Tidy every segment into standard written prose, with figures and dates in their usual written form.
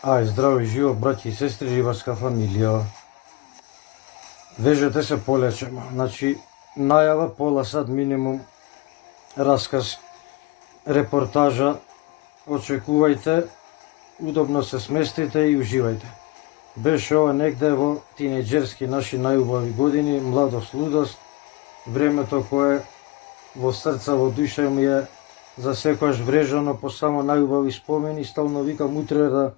Здраво и живо, браќи и сестри, рибарска фамилија. Вежете се полечема. Значи, најава, пола сат минимум, расказ, репортажа. Очекувајте, удобно се сместите и уживајте. Беше ова негде во тинеџерски наши најубави години, младост, лудост, времето кое во срца, во душа ми е за секојаш врежано по само најубави спомени. Стално викам утре да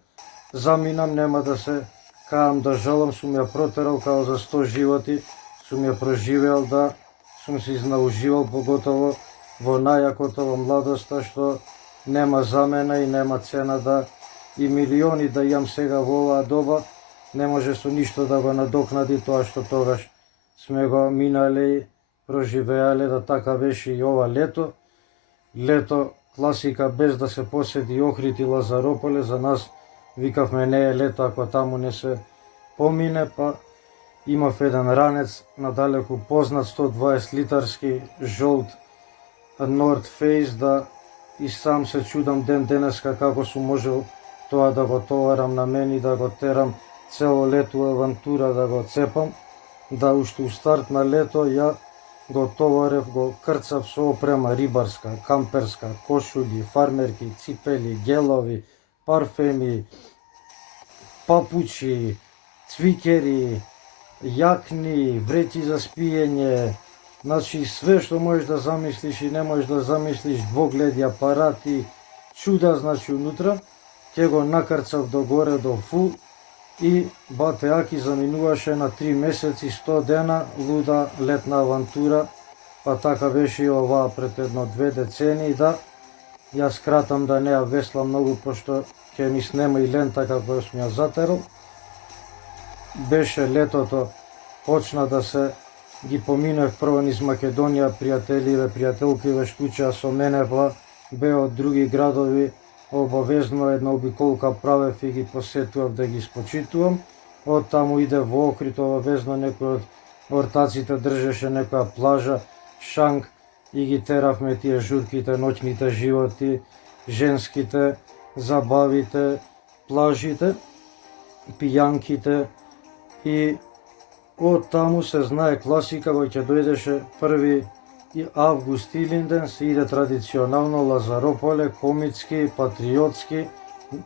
заминам, нема да се каам, да жалам, сум ја протерал као за 100 животи, сум ја проживеал, да сум се изнауживал, поготово во најакото, во младоста, што нема замена и нема цена, да и милиони да имам сега во оваа доба, не може со ништо да го надокнади тоа што тогаш сме го минале, проживеале. Да така беше и ова лето. Лето класика, без да се поседи Охрид и Лазарополе, за нас викавме не е лето ако таму не се помине. Па имав еден ранец надалеку познат, 120 литарски жолт North Face, да и сам се чудам ден денеска како сум можел тоа да го товарам на мене и да го терам цело лето авантура да го цепам, да уште у старт на лето ја го товарев, го крцав со опрема рибарска, камперска, кошули, фармерки, ципели, гелови, парфеми, папучи, цвикери, јакни, вреќи за спиење, значи све што можеш да замислиш и не можеш да замислиш, двогледи, апарати, чуда, значи унутра, ќе го накрцав до горе, до фул, и бате Аки заминуваше на 3 месеци, 100 дена, луда летна авантура. Па така беше и оваа пред едно 2 децении. Да, јас кратам да не ја веслам многу, пошто ќе ми снема и лента како сум ја затерал. Беше летото, почна да се ги поминев прво низ Македонија, пријателиве, пријателкиве штучеа со мене, па беа од други градови, обавезно една обиколка правев и ги посетував да ги спочитувам. Од таму иде во Охрид, обавезно некој од ортаците држеше некоја плажа, шанк, и ги теравме тие журките, ноќните животи, женските, забавите, плажите, пијанките. И од таму се знае класика, кој ќе дојдеше 1 август Илинден, се иде традиционално Лазарополе, комитски, патриотски,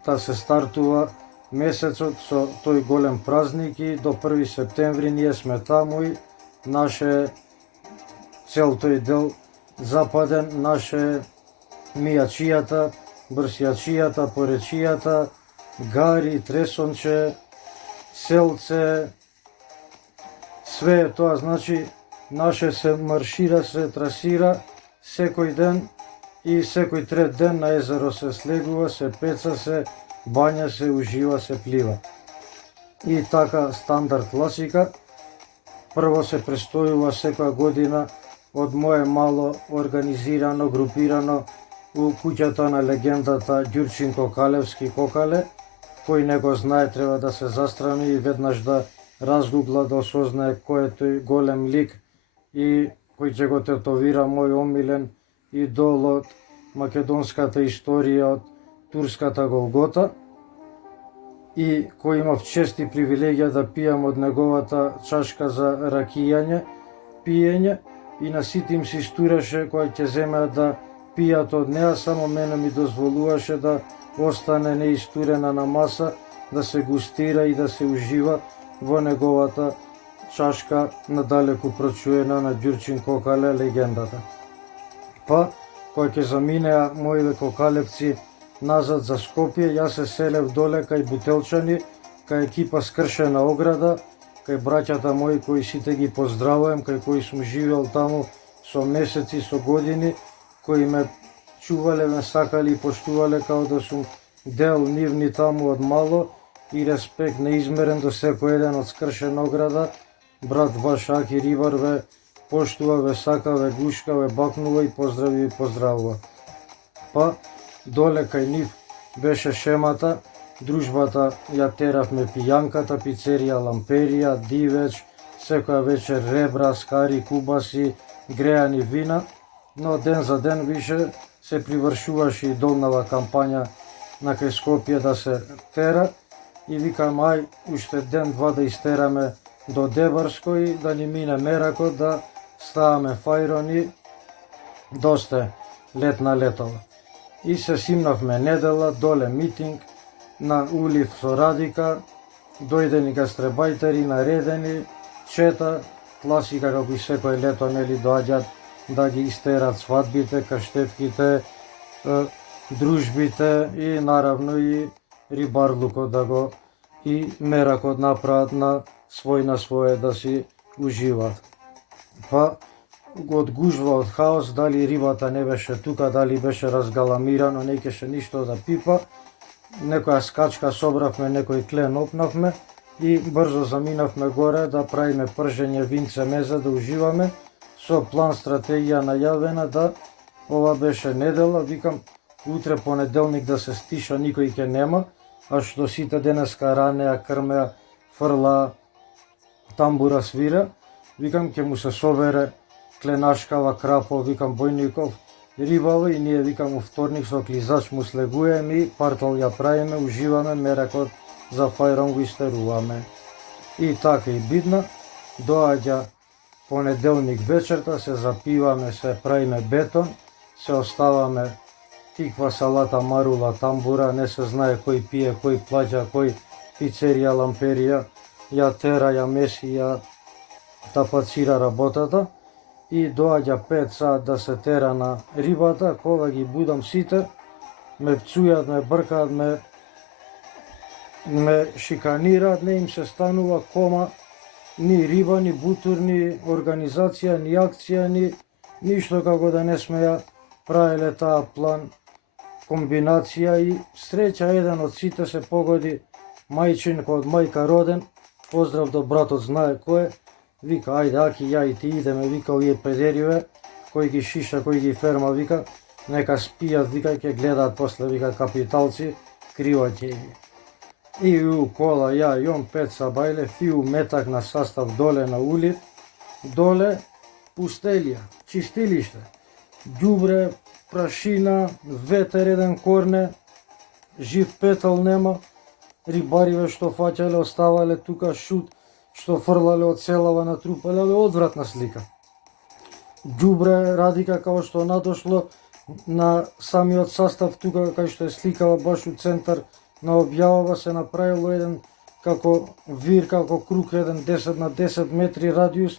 да се стартува месецот со тој голем празник, и до 1 септември ние сме таму и наше цел тој дел западен, наше мијачијата, брсјачијата, поречијата, гари, тресонче, селце, све е тоа, значи наше се маршира, се трасира секој ден, и секој трет ден на езеро се слегува, се пеца, се бања, се ужива, се плива. И така стандард класика. Прво се престојува секоја година од мое мало организирано, групирано у куќата на легендата Ѓурчин Кокалевски Кокале. Кој не го знае треба да се застрани и веднаш да разгугла, да осознае кој е тој голем лик и кој ќе го тетовира мој омилен идол од македонската историја, од турската Голгота, и кој имав чест и привилегија да пијам од неговата чашка за ракијање, пиење, и на сите им се истураше кој ќе земеа да пијат од неа, само мене ми дозволуваше да остане неистурена на маса, да се густира и да се ужива во неговата чашка надалеку прочуена на Ѓурчин Кокале, легендата. Па, кој ќе заминеа моите кокалевци назад за Скопје, јас се селев доле кај Бутелчани, кај екипа Скршена ограда, кај браќата мои кои сите ги поздравувам, кај кои сум живеел таму со месеци, со години, кои ме чувале, ме сакали и поштувале као да сум дел нивни таму од мало, и респект неизмерен до секој еден од Скршена ограда. Брат ваш Аки рибар ве поштува, ве сака, ве гушка, ве бакнува и поздрави и поздравува. Па доле кај нив беше шемата, дружбата ја теравме пијанката, пицерија Ламперија, дивеч, секоја вечер ребра, скари, кубаси, греани вина, но ден за ден више се привршуваше и долнава кампања на кај Скопје да се тера, и викам ај уште ден-два да истераме до Дебарско и да ни мине меракот да ставаме фајрони доста летна летова. И се симнавме недела, доле митинг на Улив со Радика, дојдени гастребајтери, наредени, чета, класика како и секој лето, нели, доаѓаат да ги истерат свадбите, каштевките, дружбите и наравно и рибарлукот да го и меракот направат на свое да си уживаат. Па од гужва, од хаос, дали рибата не беше тука, дали беше разгаламирано, не кеше ништо да пипа, некоја скачка собравме, некој клен опнавме и брзо заминавме горе да правиме пржење винце мезе, да уживаме со план стратегија најавена да ова беше недела, викам утре понеделник да се стиша, никој ќе нема, а што сите денеска ранеа, крмеа, фрла, тамбура свира, викам ќе му се собере Кленашкава, Крапо, викам Бојников, Рибава и ние викам у вторник со клизач му слегуем и партал ја правиме, уживаме, меракот за фајрон го истеруваме. И така и бидна, доаѓа понеделник вечерта, се запиваме, се правиме бетон, се оставаме тиква, салата, марула, тамбура, не се знае кој пие, кој плаќа, кој пицерија, ламперија, ја тера, ја меси, ја тапацира работата. И доаѓа 5 саат да се тера на рибата, кога ги будам сите, ме пцујат, ме бркаат, ме шиканираат, не им се станува кома, ни риба, ни бутур, ни организација, ни акција, ни ништо како да не сме ја правеле таа план, комбинација и среќа еден од сите се погоди мајчинко од мајка роден, поздрав до братот, знае кој е, вика, ајде, аки, ја и ти идеме, вика, овие педериве, кој ги шиша, кој ги ферма, вика, нека спијат, вика, ќе гледаат после, вика, капиталци, криваќе ги. И у кола, ја, јом 5 сабајле, фиу метак на састав доле на Улив, доле пустелија, чистилиште, ѓубре, прашина, ветер еден корне, жив петал нема, рибариве што фаќале, оставале тука шут, што фрлале од селава натрупале, але одвратна слика. Ѓубре Радика као што надошло на самиот састав тука кај што е сликава баш у центар на објавава, се направило еден како вир, како круг, еден 10 на 10 метри радиус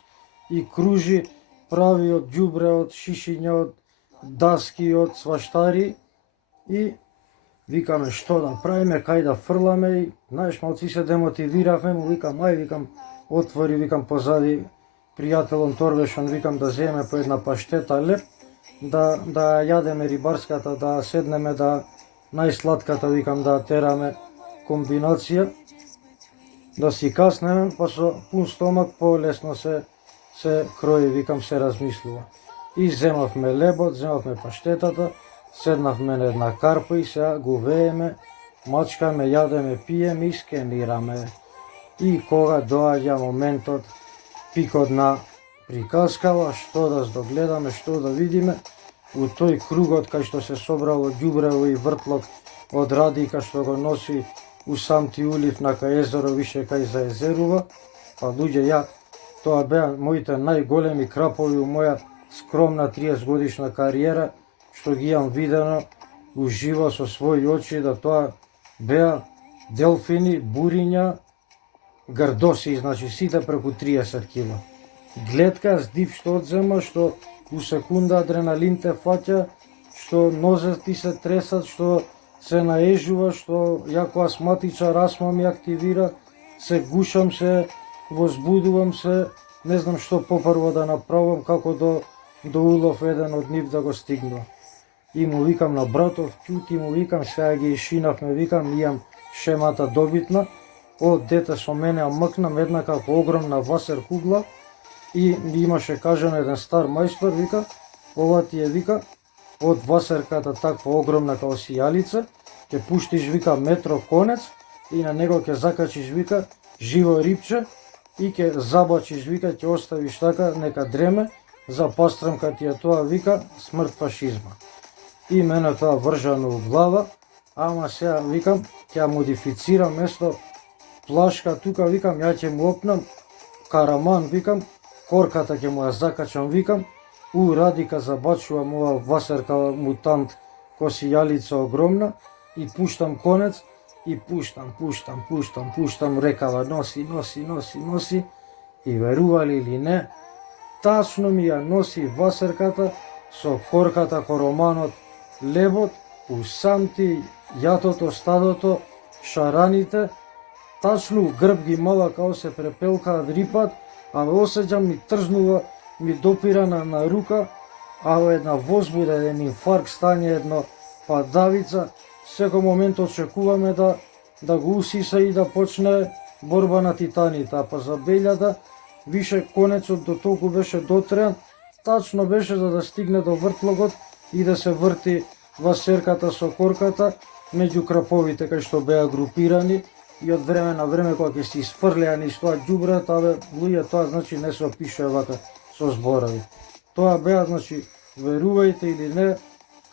и кружи, прави од ѓубре, од шишиња, од даски, од сваштари и викаме што да правиме, кај да фрламе и знаеш, малци се демотивиравме, му викам ај, викам отвори, викам позади пријателом Торбешон, викам да земеме по една паштета леп, да јадеме рибарската, да седнеме да најсладката, викам да тераме комбинација, да си каснеме, па со пун стомак полесно се крои, викам се размислува. И земавме лебот, земавме паштетата, седнавме на една карпа и сега го вееме, мачкаме, јадеме, пиеме и скенираме. И кога доаѓа моментот, пикот на приказкава, што да здогледаме, што да видиме, у тој кругот кај што се собрало ѓубрево и вртлок од Радика што го носи у самти Улив на кај езеро, више кај заезерува, па луѓе, ја, тоа беа моите најголеми крапови у моја скромна 30 годишна кариера, што ги имам видено уживо со своји очи, да тоа беа делфини, буриња, грдоси, значи сите преку 30 кила. Гледка, здив што одзема, што у секунда адреналин те фаќа, што нозет ти се тресат, што се наежува, што јако астматича расма ми активира, се гушам, се возбудувам се, не знам што попрво да направам, како до улов еден од нив да го стигнува. И му викам на братов, ќути, му викам, сега ги ишинавме, викам, имам шемата добитна, од дете со мене ја мкнам една како огромна васер кугла и имаше кажано еден стар мајстор, вика, ова ти е, вика, од васерката таква огромна као сијалица, ќе пуштиш, вика, метро конец и на него ќе закачиш, вика, живо рипче и ќе забачиш, вика, ќе оставиш така, нека дреме, за пастрамка ти е тоа, вика, смрт фашизма. И мене тоа вржано у глава, ама сега, викам, ќе модифицирам, место плашка тука, викам, ја ќе му опнам, караман, викам, корката ќе му ја закачам, викам, радика забачувам ова васерка мутант, коси јалица огромна, и пуштам конец, и пуштам, рекава, носи, и верували или не, тачно ми ја носи васерката со корката, короманот, лебот, усамти, јатото, стадото, шараните, тачно грб ги мала као се препелкаат рипат, а осеќам ми трзнува, ми допира на рука, а една возбуда, еден инфаркт стане, едно падавица, секој момент очекуваме да го усиса и да почне борба на титаните, а па за бељата, више конецот до толку беше дотреан, тачно беше за да стигне до вртлогот и да се врти васерката со корката меѓу краповите кај што беа групирани, и од време на време кога ќе се изфрлеа низ тоа ѓубре, луѓе, тоа значи не се опишува вака со зборови. Тоа беа, значи, верувајте или не,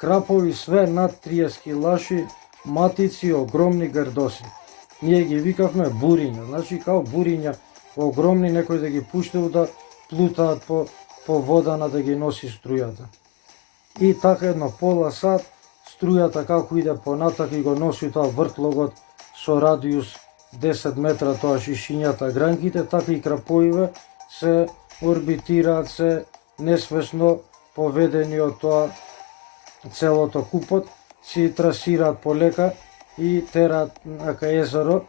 крапови све над 30 килаши, матици, огромни грдоси. Ние ги викавме буриња, значи као буриња огромни, некој да ги пуштил да плутаат по водана да ги носи струјата. И така едно пола сат, струјата како иде понатака и го носи тоа вртлогот со радиус 10 метра, тоа шишињата, гранките, така и краповиве се орбитираат, се несвесно поведени од тоа целото купот, си трасираат полека и тераат кај езеро,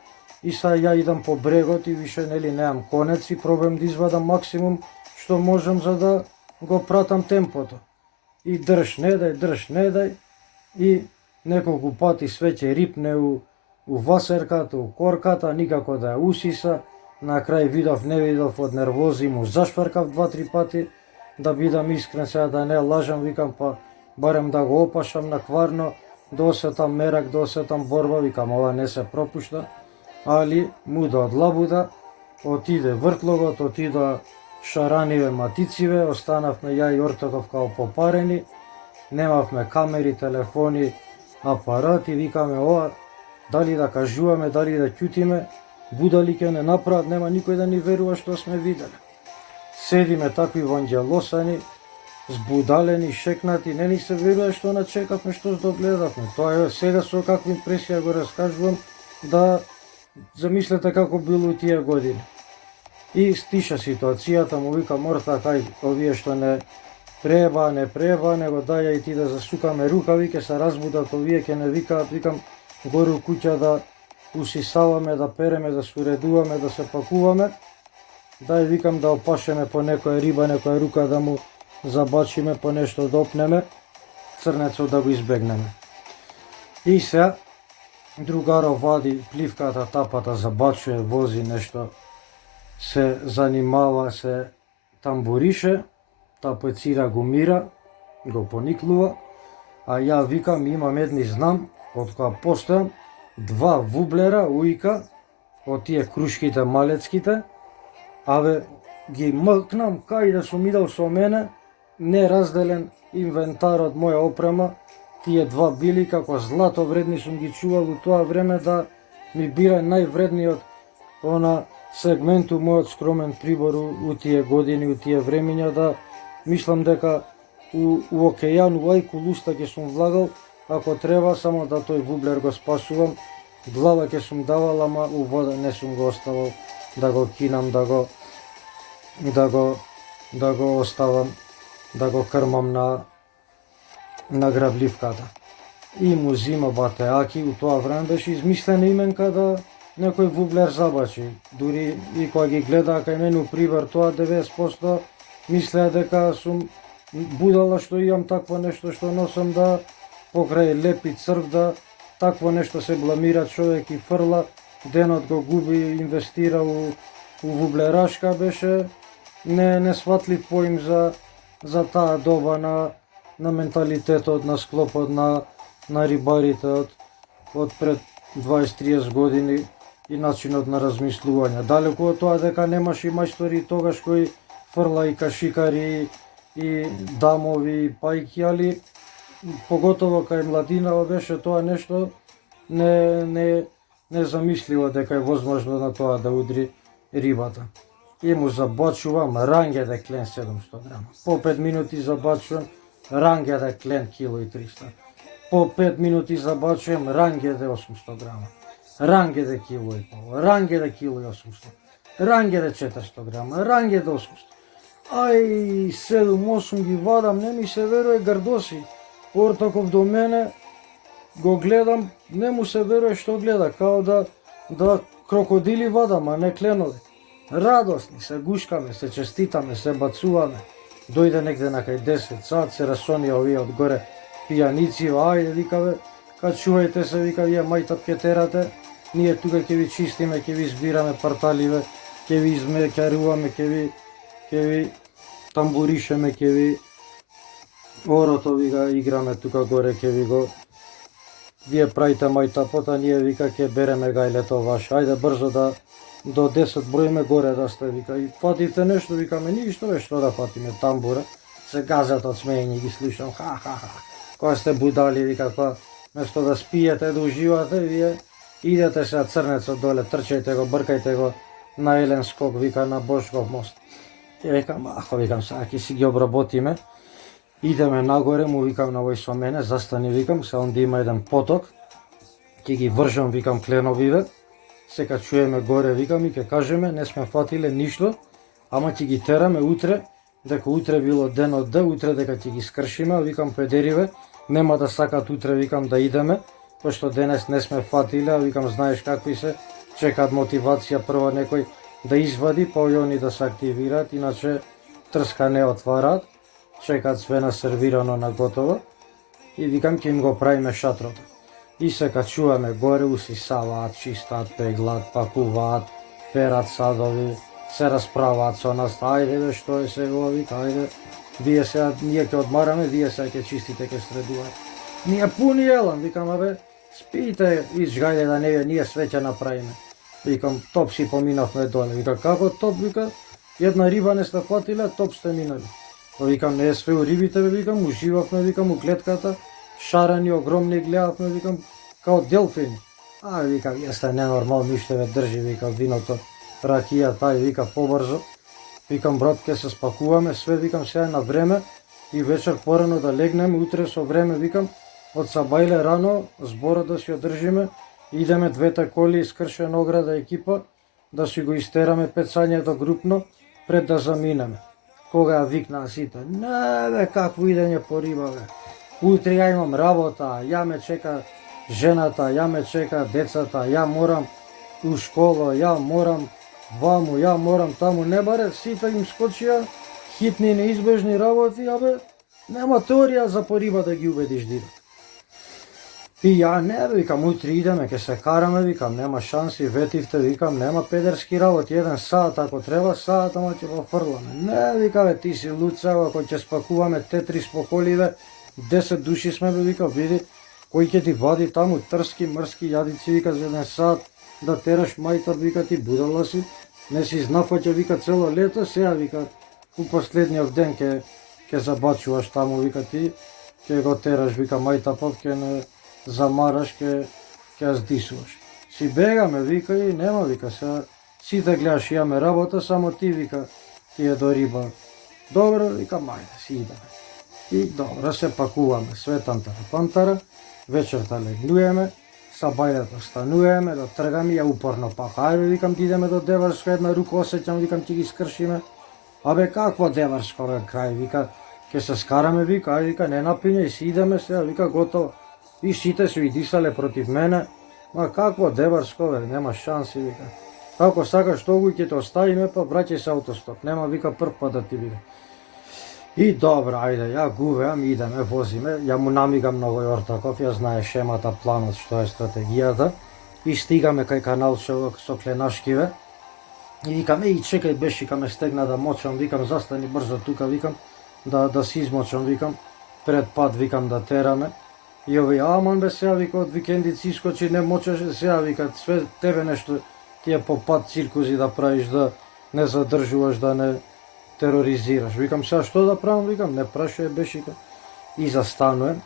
и са ја идам по брегот и више нели неам конец и пробам да извадам максимум што можам за да го пратам темпото. И држ не дај, и неколку пати све ќе рипне у васерката, у корката, никако да ја усиса. На крај не видов од нервози, му зашвркав 2-3 пати, да бидам искрен, сега да не лажам, викам, па барем да го опашам на кварно, да осетам мерак, да осетам борба, викам, ова не се пропушта, али муда од лабуда, отиде вртлогот, отида шараниве, матициве, останавме ја и Ортеков као попарени, немавме камери, телефони, апарати, викаме, ова, дали да кажуваме, дали да ќутиме, будали ќе не направат, нема никој да ни верува што сме видели. Седиме такви ванџелосани, збудалени, шекнати, не ни се верува што начекавме, што здогледавме. Тоа е сега со какви импресија го раскажувам, да замислете како било у тие години. И стиша ситуацијата, му вика Морта, кај овие што не преба, него даја и ти да засукаме рукави, ке се разбудат овие, ке не викаат, викам, гору куќа да усисаваме, да переме, да се уредуваме, да се пакуваме. Дај, викам, да опашеме по некоја риба, некоја рука да му забачиме, по нешто да опнеме, црнецот да го избегнеме. И се, другаро вади пливката, тапата, забачуе, вози нешто, се занимава, се тамбурише, тапецира, го мира, го пониклува, а ја викам, имам едни знам, од која постојам, 2 вублера уика, од тие крушките малецките, аве ги млкнам, кај да сум идал со мене, неразделен инвентар од моја опрема, тие 2 били како злато вредни, сум ги чувал у тоа време да ми бира највредниот сегмент у мојот скромен прибор у тие години, у тие времиња, да мислам дека у окејан, у ајку луста ќе сум влагал, ако треба, само да тој вублер го спасувам, глава ќе сум давал, ама у вода не сум го оставал, да го кинам, да го оставам, да го крмам на грабливката. И му зима батеаки, у тоа време беше измислена именка да некој вублер забачи. Дури и кога ги гледаа кај мене у прибор тоа, 90% мислеа дека сум будала што имам такво нешто што носам, да покрај леп и црв, да такво нешто се бламира човек и фрла, денот го губи, инвестира у вублерашка, беше несватлив поим за таа доба на менталитетот, на склопот на рибарите од пред 20-30 години и начинот на размислување. Далеку од тоа дека немаше мајстори тогаш кои фрла и кашикари и дамови и пајки, али поготово кај младинава беше тоа нешто незамисливо дека е возможно на тоа да удри рибата. И му забачувам рангеде клен 700 грама. По 5 минути забачувам рангеде клен кило и 300. По 5 минути забачувам рангеде 800 грама. Рангеде кило и пол, рангеде кило и 800. Рангеде 400 грама, рангеде 800. Ај, 7-8 ги вадам, не ми се веруе грдоси. Ортаков до мене го гледам, не му се веруе што гледа, као да крокодили вадам, а не кленови. Радосни, се гушкаме, се честитаме, се бацуваме. Дојде негде на кај 10 сат, се расонија овие одгоре пијаници, ајде, викаве, качувајте се, вика, вие мајтап ке терате, ние тука ќе ви чистиме, ќе ви збираме парталиве, ќе ви измекаруваме, ќе ви тамбуришеме, ќе ви орото, вика, играме тука горе, ќе ви го вие правите мајтапот, а ние, вика, ќе береме гајлето ваше, ајде брзо да до 10 броиме горе да сте, вика, и фативте нешто, викаме, ништо бе, што да фатиме, тамбура, се газат од смејање, ги слушам, ха, која сте будали, вика, која, место да спиете, да уживате, вие идете се црнецот доле, трчајте го, бркајте го на Елен скок, вика, на Бошков мост. И викам, викам, сега ќе си ги обработиме, идеме нагоре, му викам на овој со мене, застани, викам, се онде има еден поток, ќе ги вржам, викам, кленовиве, се качуваме горе, викам, и ќе кажеме, не сме фатиле ништо, ама ќе ги тераме утре, дека утре било денот Д, утре дека ќе ги скршиме, викам, педериве, нема да сакат утре, викам, да идеме, пошто денес не сме фатиле, викам, знаеш какви се, чекат мотивација, прво некој да извади, па и они да се активираат, иначе трска не отварат, чекат све насервирано на готово, и викам, ќе им го правиме шатрото. И се качуваме горе, усисаваат, чистаат, пеглат, пакуваат, перат садови, се расправаат со нас, ајде бе, што е сега, вика, ајде, вие сега, ние ќе одмараме, вие сега ќе чистите, ќе средувате. Ние пуни елам, викам, абе, спиите, изгајде да не вие, ние све ќе направиме. Викам, топ си поминавме доле, вика, како топ, вика, една риба не сте фатиле, топ сте минали. Викам, не е све у рибите, викам, уживавме, викам, у клетката, шарани, огромни гледавме, викам, као делфини. Вика, вие сте ненормални, уште ве држи, вика, виното, ракијата, вика, побрзо. Викам, брат, ке се спакуваме, све, викам, сега на време и вечер порано да легнеме, утре со време, викам, од сабајле рано, збора да си одржиме, идеме двете коли, искршен ограда екипа, да си го истераме пецањето групно, пред да заминеме. Кога ја викнаа сите, не бе, какво идење по риба, бе. Утре ја имам работа, ја ме чека жената, ја ме чека децата, ја морам у школа, ја морам ваму, ја морам таму, не баре, сите им скочија, хитни неизбежни работи, абе, нема теорија за по риба да ги убедиш да идат. И ја не, викам, утре идеме, ке се караме, викам, нема шанси, ветивте, викам, нема педерски работи, 1 саат, ако треба, саат, ама ќе го фрламе. Не, викаве, ти си луд, ако ќе спакуваме тетрис по коливе, 10 души сме, бе, вика, види, кој ќе ти вади таму трски, мрски јадици, вика, за 1 саат, да тераш мајтар, вика, ти будала си, не си знафаќа, вика, цело лето, сега, вика, у последниот ден ќе забачуваш таму, вика, ти, ќе го тераш, вика, мајтапов, ќе не замараш, ќе ја здисуваш. Си бегаме, вика, и нема, вика, сега, сите гледаш, имаме работа, само ти, вика, ти е до риба. Добро, вика, мајде, си идеме. И добро, се пакуваме, све тантара, вечерта легнуеме, сабајлето стануеме, да тргаме, ја упорно пак, ајде, викам, ти идеме до Деварско, една рука осеќам, викам, ти ги скршиме. Абе, какво Деварско, бе, крај, вика, ќе се скараме, вика, ајде, вика, не напине, и си идеме сега, вика, готово. И сите се дисале против мене, ма какво Деварско, бе, нема шанси, вика. Ако сакаш тогу ќе те оставиме, па враќај се автостоп, нема, вика, прв пат да ти биде. И добро, ајде, ја гувеам, идеме, возиме, ја му намигам на овој Ортаков, ја знае шемата, планот, што е стратегијата, и стигаме кај каналчевок со Кленашкиве, и викам, еј, чекај, бешика ме стегна да мочам, викам, застани брзо тука, викам, да си измочам, викам, пред пат, викам, да тераме, и овој, аман бе, сега, вика, од викендици искочи, не мочаш, сега, вика, све тебе нешто, тие по пат циркузи да правиш, да не задржуваш, да не тероризираш. Викам, сега што да правам, викам, не прашај бешика. И застануем,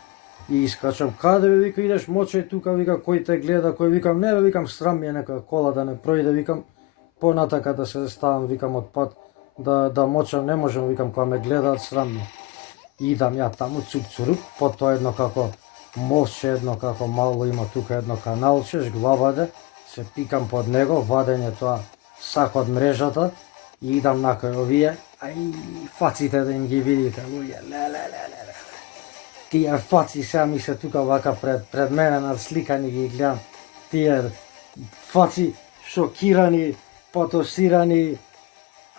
И искачам, каде бе, вика, идеш, мочај тука, вика, кој те гледа, кој, викам, не бе, викам, срам ми е некоја кола да не пројде, викам, понатака да се ставам, викам, од пат, да мочам, не можам, викам, кога ме гледаат, срам ми. Идам ја таму, цуп-цуруп, потоа едно како мостче, едно како мало има тука едно каналче, главаде, се пикам под него, вадење тоа сак од мрежата и идам накај овие, ај, фаците да им ги видите, луѓе, ле. Тие фаци сега ми се тука вака пред мене надсликани ги гледам, тие фаци шокирани, потосирани,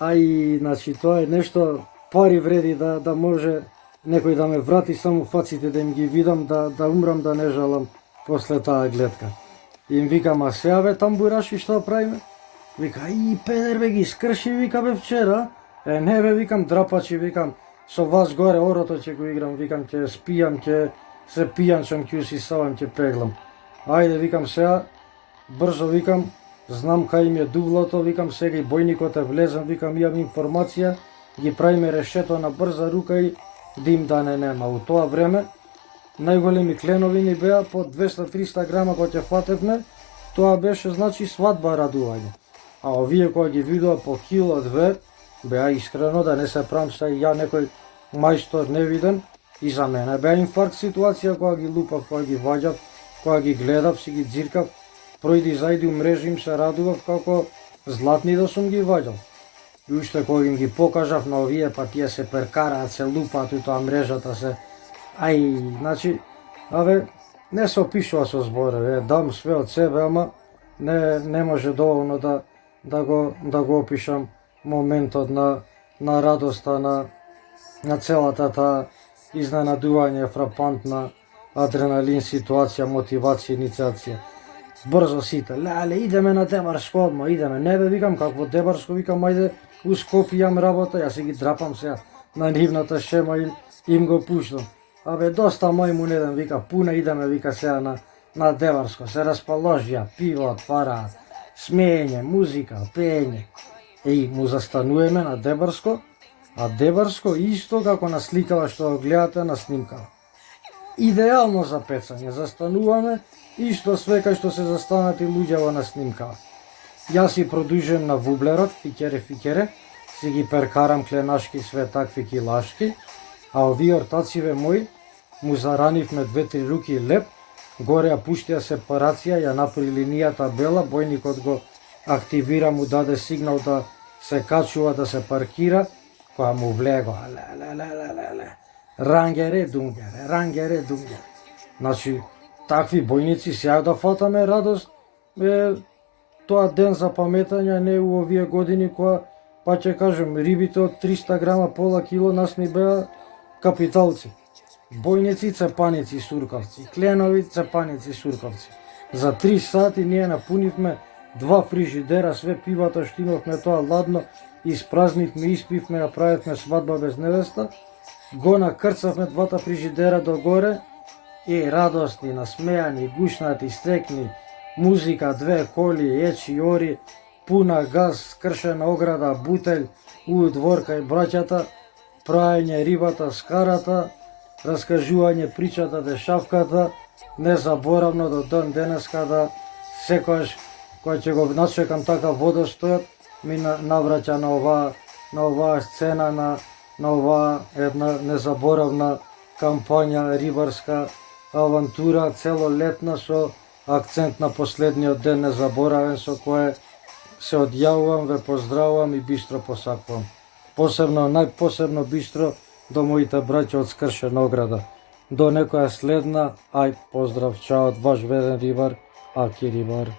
ај, значи тоа е нешто, пари вреди да може некој да ме врати само фаците да им ги видам, да умрам, да не жалам после таа гледка. Им викам, а сега бе тамбураши што правиме? Вика, и педер бе ги скрши, вика бе вчера. Не бе, викам, драпачи, викам, со вас горе орото ќе го играм, викам, ќе спијам, ќе се пијанчам, ќе усисавам, ќе пеглам. Ајде, викам, сега, брзо, викам, знам кај им е дувлото, викам, сега и бојникот е влезам, викам, имам информација, ги правиме решето на брза рука и дим да не нема. У тоа време, најголеми кленови беа по 200-300 грама кога ќе фатевме, тоа беше, значи, свадба радување. А овие кога ги видува по кило-2, беа искрено, да не се правам се ја некој мајстор невиден, и за мене беа инфаркт ситуација кога ги лупав, кога ги ваѓав, кога ги гледав, си ги дзиркав, пројди зајди у мрежи им се радував како златни да сум ги ваѓал. И уште кога им ги покажав на овие, па тие се перкараат, се лупаат у тоа мрежата, се... Ај, значи, абе, не се опишува со зборови, дам све од себе, ама не може доволно да го опишам моментот на радоста, на целата таа изненадување, фрапантна адреналин ситуација, мотивација, инициација. Брзо сите, леле, идеме на Дебарско одма, идеме. Не бе, викам, какво Дебарско, викам, ајде, у Скопје имам работа, јас си ги драпам сега на нивната шема и им го пуштам. Абе, доста мајмун еден, вика, пуна идеме, вика, сега на Дебарско, се расположија, пиво отвараат, смеење, музика, пеење. Му застануваме на Дебарско, а Дебарско исто како на сликава што го гледате на снимкава. Идеално за пецање, застануваме, исто све кај што се застанати луѓево на снимкава. Јас си продужувам на вублерот, фикере, си ги перкарам кленашки све такви килашки, а овие ортациве мои му заранивме 2-3 руки леп, горе ја пуштија сепарација, ја направи линијата бела, бојникот го активира, му даде сигнал да се качува, да се паркира, која му влего, рангере дунгере. Значи, такви бојници сега да фатаме радост, тоа ден за паметање, не у овие години која, па ќе кажем, рибите од 300 грама, пола кило, нас ни беа капиталци. Бојници, цепаници, суркавци, кленови, цепаници, суркавци. За 3 сати ние напунивме 2 фрижидера, све пивата што имавме тоа ладно, испразнивме, испивме, направивме свадба без невеста, го накрцавме 2 фрижидера догоре и радосни, насмејани, гушнати, стрекни, музика, 2 коли, ечи, ори, пуна газ, скршена ограда, бутель, у дворка и браќата, прајање рибата, скарата, раскажување причата, дешавката, незаборавно до ден денеска да секојаш кој ќе го начекам така водостојот, ми навраќа на оваа сцена, на оваа една незаборавна кампања, рибарска авантура, целолетна со акцент на последниот ден незаборавен, со кое се одјавувам, ве поздравувам и бистро посакувам. Посебно, најпосебно бистро до моите браќа од Скршена ограда. До некоја следна, ај поздрав, чао од ваш верен рибар, Аки Рибар.